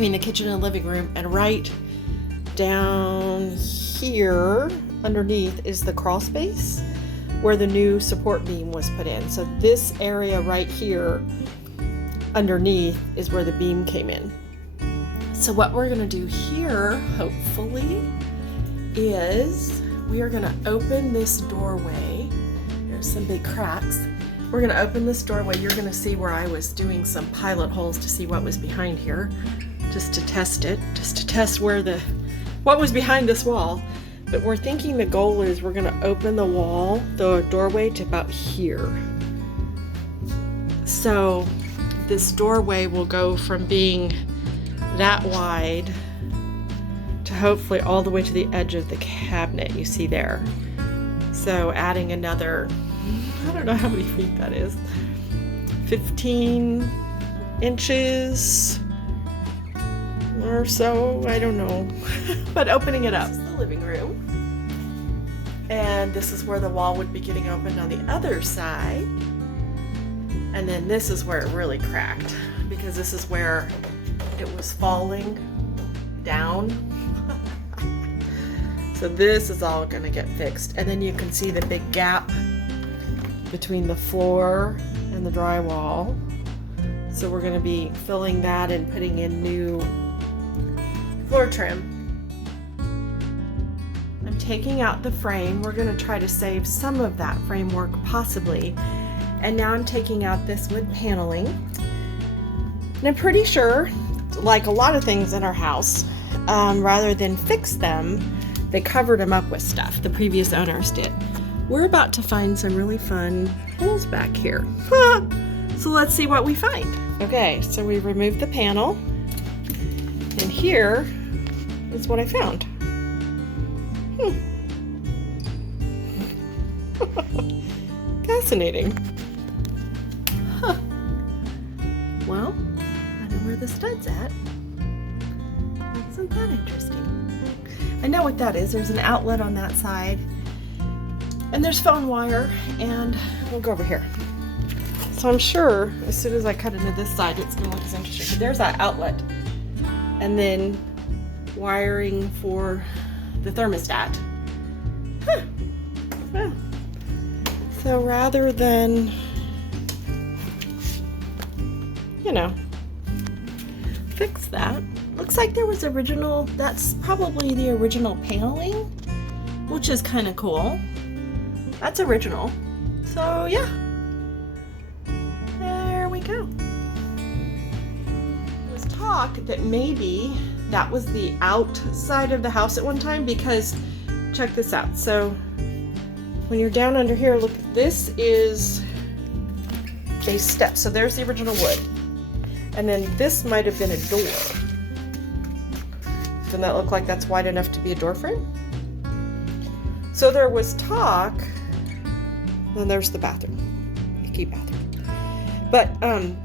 between the kitchen and living room, and right down here underneath is the crawl space where the new support beam was put in. So this area right here underneath is where the beam came in. So what we're going to do here, hopefully, is we are going to open this doorway. There's some big cracks. We're going to open this doorway. You're going to see where I was doing some pilot holes to see what was behind here, just to test it, just to test what was behind this wall. But we're thinking the goal is we're going to open the doorway to about here. So this doorway will go from being that wide to hopefully all the way to the edge of the cabinet you see there. So adding another, I don't know how many feet that is, 15 inches or so, I don't know. But opening it up. This is the living room. And this is where the wall would be getting opened on the other side. And then this is where it really cracked, because this is where it was falling down. So this is all going to get fixed. And then you can see the big gap between the floor and the drywall. So we're going to be filling that and putting in new floor trim. I'm taking out the frame. We're going to try to save some of that framework possibly. And now I'm taking out this wood paneling. And I'm pretty sure, like a lot of things in our house, rather than fix them, they covered them up with stuff. The previous owners did. We're about to find some really fun holes back here. So let's see what we find. Okay, so we removed the panel. And here is what I found. Fascinating. Huh. Well, I know where the stud's at. Isn't that interesting? I know what that is. There's an outlet on that side. And there's phone wire. And we'll go over here. So I'm sure as soon as I cut into this side, it's going to look as interesting. So there's that outlet. And then wiring for the thermostat. Huh. Well, so rather than, fix that, looks like there was that's probably the original paneling, which is kind of cool. That's original. So yeah, there we go. There was talk that maybe that was the outside of the house at one time, because check this out. So when you're down under here, look, this is a step. So there's the original wood. And then this might have been a door. Doesn't that look like that's wide enough to be a door frame? So there was talk, and there's the bathroom, the key bathroom. But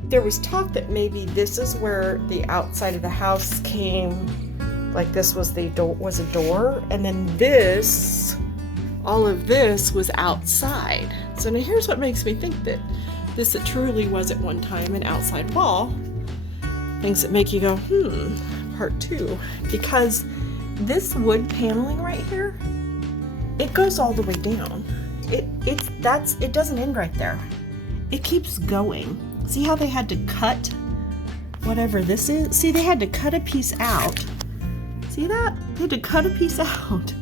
there was talk that maybe this is where the outside of the house came, like this was a door, and then all of this was outside. So now here's what makes me think that this truly was at one time an outside wall. Things that make you go, part two. Because this wood paneling right here, it goes all the way down. It doesn't end right there. It keeps going. See how they had to cut whatever this is? See, they had to cut a piece out. See that? They had to cut a piece out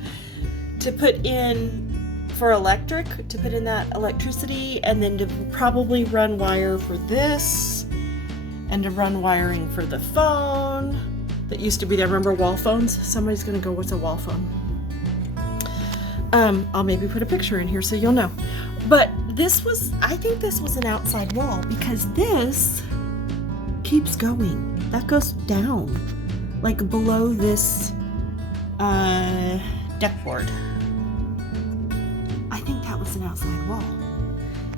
to put in for electric, to put in that electricity, and then to probably run wire for this, and to run wiring for the phone that used to be there. Remember wall phones? Somebody's gonna go, what's a wall phone? I'll maybe put a picture in here so you'll know. But I think this was an outside wall, because this keeps going. That goes down, like below this deck board. I think that was an outside wall,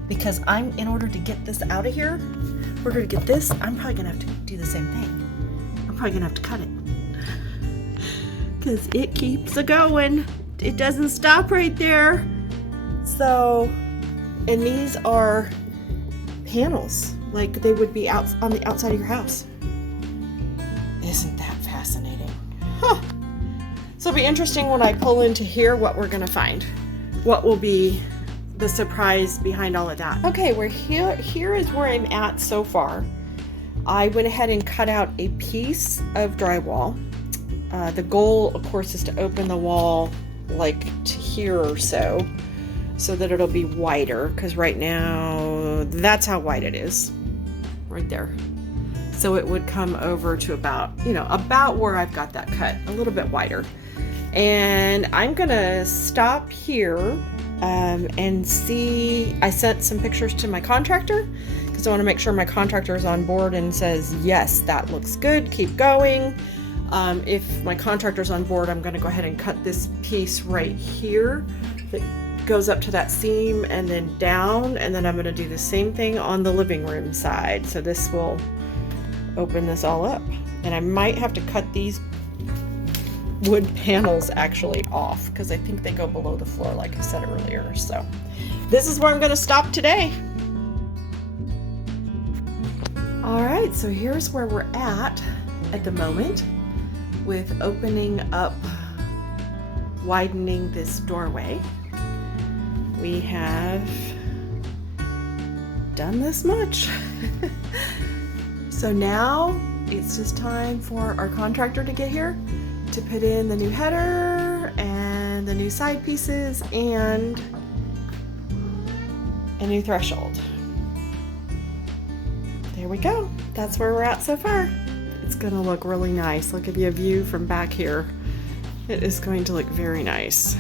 because in order to get this out of here, we're gonna get this, I'm probably gonna have to do the same thing. I'm probably gonna have to cut it, because it keeps going. It doesn't stop right there. So, and these are panels, like they would be out on the outside of your house. Isn't that fascinating? Huh. So it'll be interesting when I pull into here what we're gonna find. What will be the surprise behind all of that. Okay, we're here. Here is where I'm at so far. I went ahead and cut out a piece of drywall. The goal, of course, is to open the wall like to here or so that it'll be wider, because right now that's how wide it is, right there. So it would come over to about, about where I've got that cut, a little bit wider. And I'm gonna stop here and see. I sent some pictures to my contractor because I want to make sure my contractor is on board and says, yes, that looks good, keep going. If my contractor's on board, I'm going to go ahead and cut this piece right here that goes up to that seam and then down, and then I'm going to do the same thing on the living room side. So this will open this all up, and I might have to cut these wood panels actually off because I think they go below the floor like I said earlier. So this is where I'm going to stop today. All right, so here's where we're at the moment with opening up, widening this doorway. We have done this much. So now it's just time for our contractor to get here to put in the new header and the new side pieces and a new threshold. There we go. That's where we're at so far. It's gonna look really nice. I'll give you a view from back here. It is going to look very nice,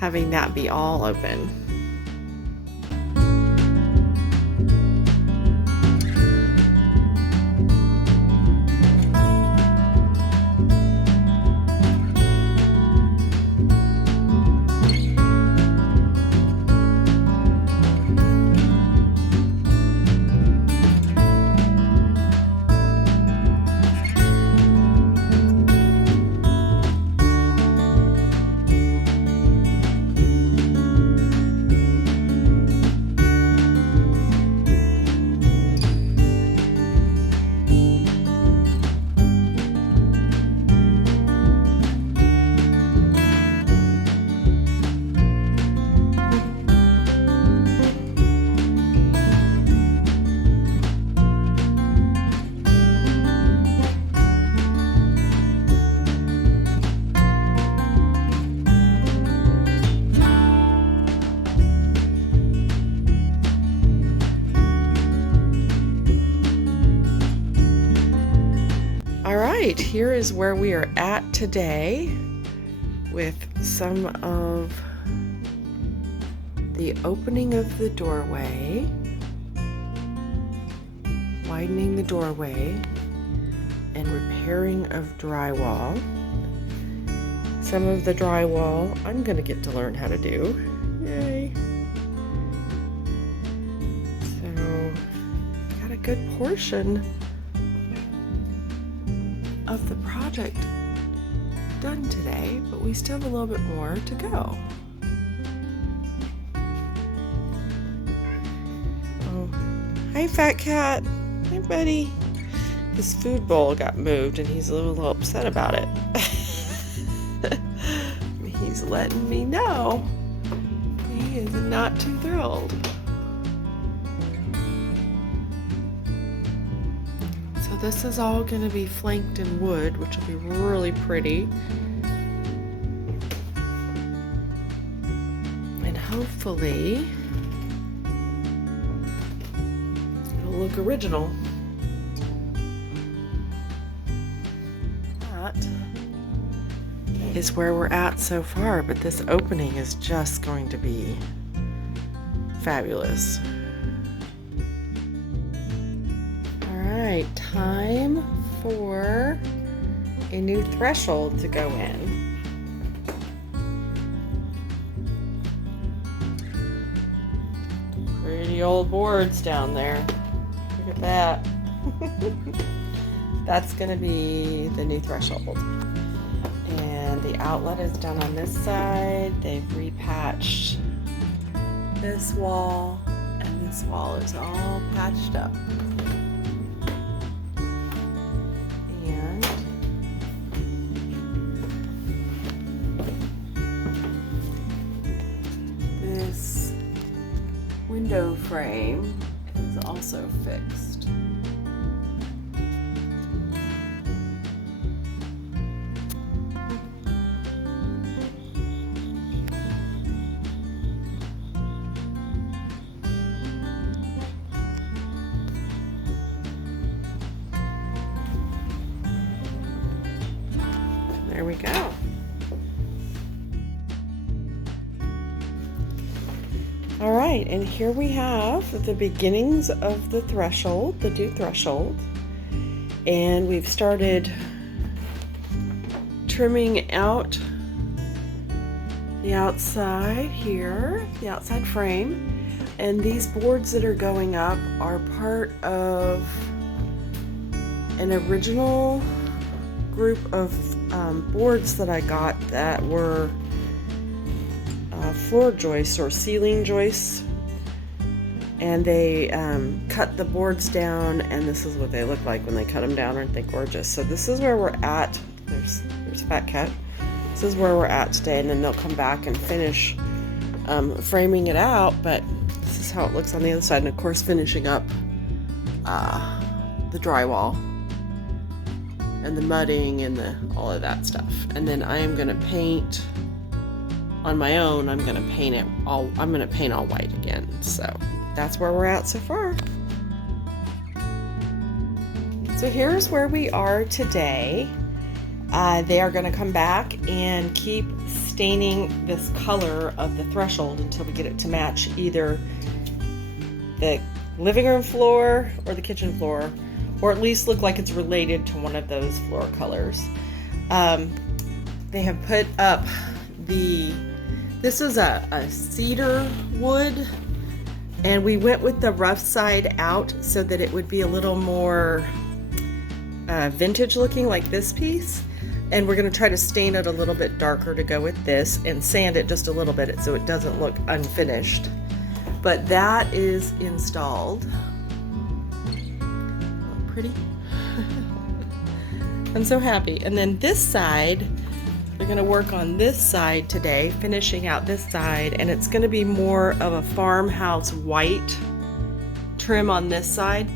having that be all open. Here is where we are at today with some of the opening of the doorway, widening the doorway, and repairing of drywall. Some of the drywall I'm going to get to learn how to do. Yay! So, got a good portion of the project done today, but we still have a little bit more to go. Oh, hi Fat Cat. Hi buddy. His food bowl got moved and he's a little upset about it. He's letting me know he is not too thrilled. This is all going to be flanked in wood, which will be really pretty. And hopefully it'll look original. That is where we're at so far, but this opening is just going to be fabulous. Time for a new threshold to go in. Pretty old boards down there. Look at that. That's going to be the new threshold. And the outlet is done on this side. They've repatched this wall, and this wall is all patched up. window frame is also fixed. There we go. All right, and here we have the beginnings of the threshold, the new threshold. And we've started trimming out the outside here, the outside frame. And these boards that are going up are part of an original group of boards that I got that were floor joists or ceiling joists, and they cut the boards down, and this is what they look like when they cut them down. Aren't they gorgeous? So this is where we're at. There's Fat Cat. This is where we're at today, and then they'll come back and finish framing it out, but this is how it looks on the other side, and of course finishing up the drywall and the mudding and all of that stuff. And then I am going to paint on my own. I'm going to paint all white again. So that's where we're at so far. So here's where we are today. They are going to come back and keep staining this color of the threshold until we get it to match either the living room floor or the kitchen floor, or at least look like it's related to one of those floor colors. They have put up this is a cedar wood, and we went with the rough side out so that it would be a little more vintage looking, like this piece. And we're going to try to stain it a little bit darker to go with this, and sand it just a little bit so it doesn't look unfinished. But that is installed. Pretty. I'm so happy. And then this side, we're going to work on this side today, finishing out this side, and it's going to be more of a farmhouse white trim on this side.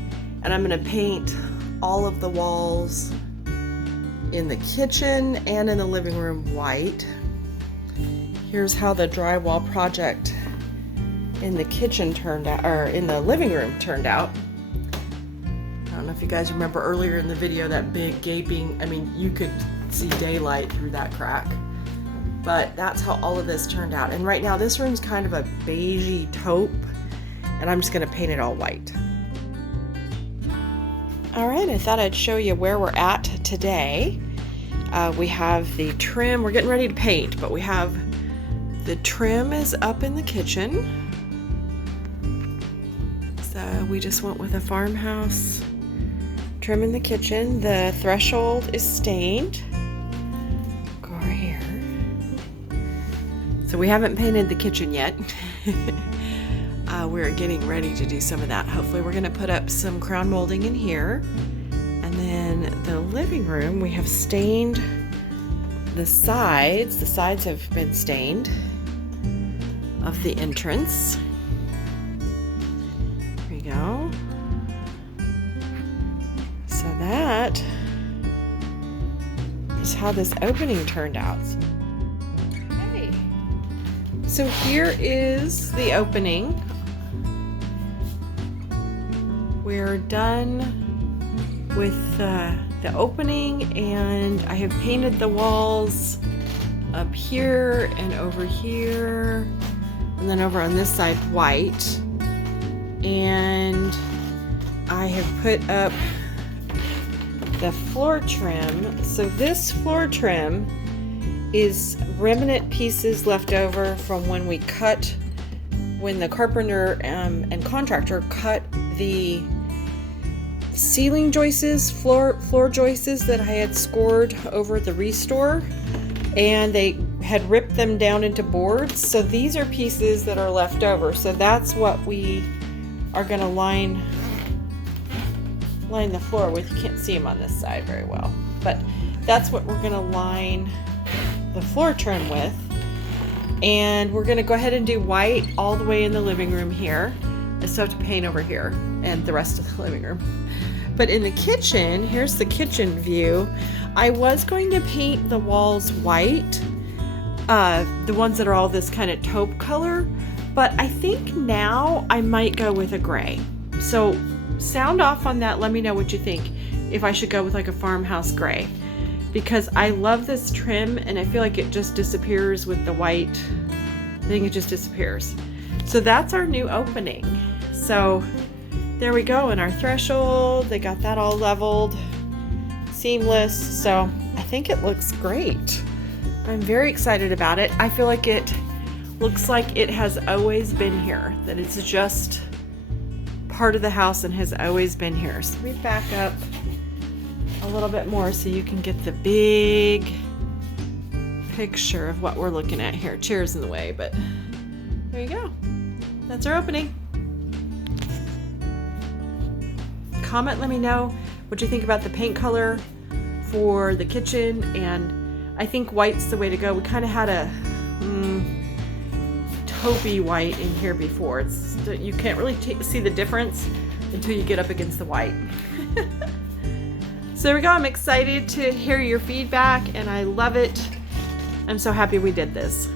And I'm going to paint all of the walls in the kitchen and in the living room white. Here's how the drywall project in the kitchen turned out, or in the living room turned out. I don't know if you guys remember earlier in the video that big gaping, I mean, you could see daylight through that crack. But that's how all of this turned out. And right now this room's kind of a beigey taupe, and I'm just going to paint it all white. Alright, I thought I'd show you where we're at today. We have the trim, we're getting ready to paint, but we have the trim is up in the kitchen. So we just went with a farmhouse trim in the kitchen. The threshold is stained. Go over here. So we haven't painted the kitchen yet. We're getting ready to do some of that. Hopefully we're going to put up some crown molding in here. And then the living room, we have stained the sides. The sides have been stained of the entrance. There we go. So that is how this opening turned out. Okay. So here is the opening. We're done with the opening, and I have painted the walls up here and over here, and then over on this side white. And I have put up the floor trim. So this floor trim is remnant pieces left over from when the carpenter and contractor cut the ceiling joists, floor joists that I had scored over at the restore, and they had ripped them down into boards. So these are pieces that are left over. So that's what we are going to line the floor with. You can't see them on this side very well, but that's what we're going to line the floor trim with. And we're going to go ahead and do white all the way in the living room here. still have to paint over here and the rest of the living room. But in the kitchen, here's the kitchen view. I was going to paint the walls white, the ones that are all this kind of taupe color, but I think now I might go with a gray. So sound off on that. Let me know what you think, if I should go with like a farmhouse gray, because I love this trim and I feel like it just disappears with the white. I think it just disappears. So that's our new opening. So there we go, in our threshold. They got that all leveled, seamless. So I think it looks great. I'm very excited about it. I feel like it looks like it has always been here, that it's just part of the house and has always been here. So let me back up a little bit more so you can get the big picture of what we're looking at here. Chair's in the way, but there you go. That's our opening. Comment, let me know what you think about the paint color for the kitchen, and I think white's the way to go. We kind of had a taupey white in here before. You can't really see the difference until you get up against the white. So there we go. I'm excited to hear your feedback and I love it. I'm so happy we did this.